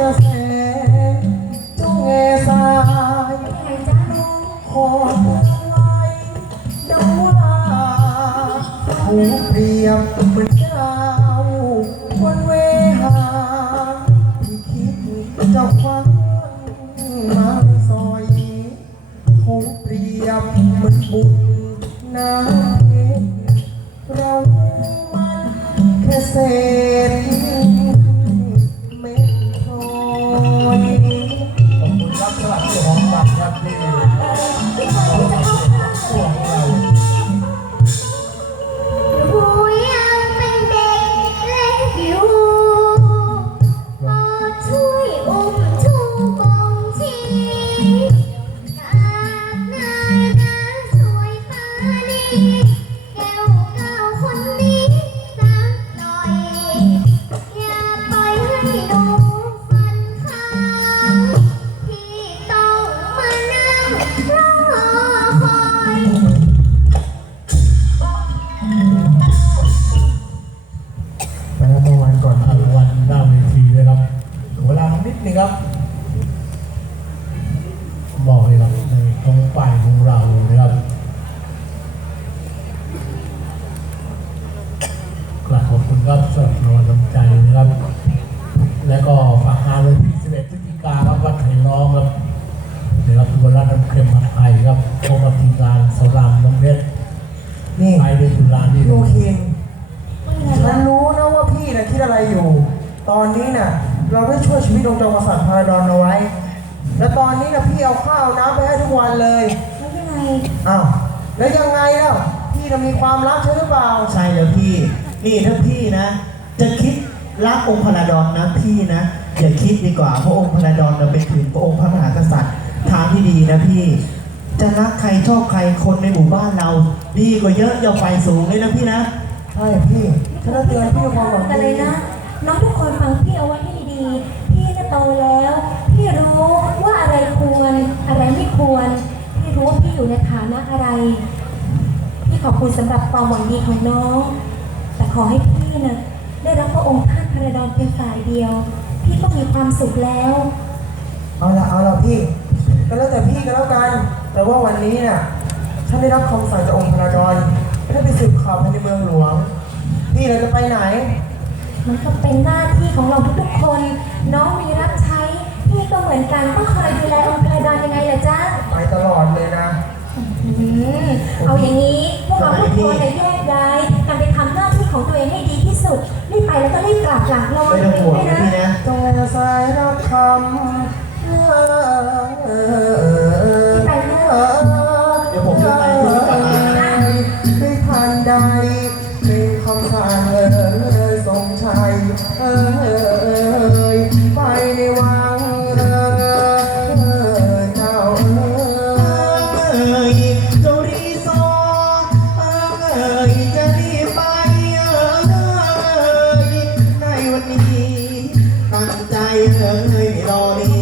กระแสจงแง่สายขอเตือนไว้ดูลาผูเปรียบเหมือนเจ้าวันเวหาที่คิดจะคว้ามาซอยผูเปรียบเหมือนบุญน้ำเพชรเรามันแค่เศษ กราบขอบคุณครับสำหรับรางวัลน้ำใจนะครับ แล้วก็ฝากงานวันที่11พฤศจิกายนครับวัดไผ่ล้อมครับเดี๋ยวครับทุกคนรักน้ำเค็มมาไทยครับพบกับทีมงานสรามน้ำเพชรนี่ไปเดือนตุลานี่พี่โอเคนฉันรู้นะว่าพี่นะคิดอะไรอยู่ ตอนนี้น่ะ เราได้ช่วยชีวิตองค์จงกษัตริย์พาราดอนเอาไว้ แล้วตอนนี้นะพี่เอาข้าวน้ำไปให้ทุกวันเลยไม่เป็นไรอ้าวแล้วยังไงล่ะพี่จะมีความรักใช่หรือเปล่า ใช่แล้วพี่ นี่ถ้าพี่นะ จะคิดรักองค์พระดอนนะพี่นะอย่าคิดดีกว่าเพราะองค์พระดอนเราเป็นถึงพระองค์พระมหากษัตริย์ทางที่ดีนะพี่ จะรักใครชอบใครคนในหมู่บ้านเรา ดีกว่าเยอะอย่าไฟสูงเลยนะพี่นะใช่พี่ฉันจะเตือนพี่ด้วยความหวังกันเลดียนะน้องทุกคนฟังพี่เอาไว้ให้ดีๆพี่จะโตแล้ว พี่รู้ว่าอะไรควรอะไรไม่ควร พี่รู้ว่าพี่อยู่ในฐานะอะไร พี่ขอบคุณสำหรับความหวังดีของน้องแต่ ขอให้พี่นะได้รับพระองค์ท่านพระดอนเป็นฝ่ายเดียว พี่ก็มีความสุขแล้ว เอาละเอาละพี่ ก็แล้วแต่พี่ก็แล้วกัน แต่ว่าวันนี้น่ะฉันได้รับคำสั่งจากองค์พระดอนให้ไปสืบข่าวภายในเมืองหลวง พี่เราจะไปไหน มันก็เป็นหน้าที่ของเราทุกๆคน น้องมีรับใช้ พี่ก็เหมือนกันต้องคอยดูแลองค์พระดอนยังไงล่ะจ๊ะไปตลอดเลยนะ อืมเอาอย่างนี้พวกเราทุกคนเนี่ยแยกย้าย กันไปทำหน้าที่ของตัวเองให้ดีที่สุดรีบไปแล้วก็รีบกลับหลังเราไม่ต้องห่วงนะพี่นะจงสายรับคำเออ ai thương người đi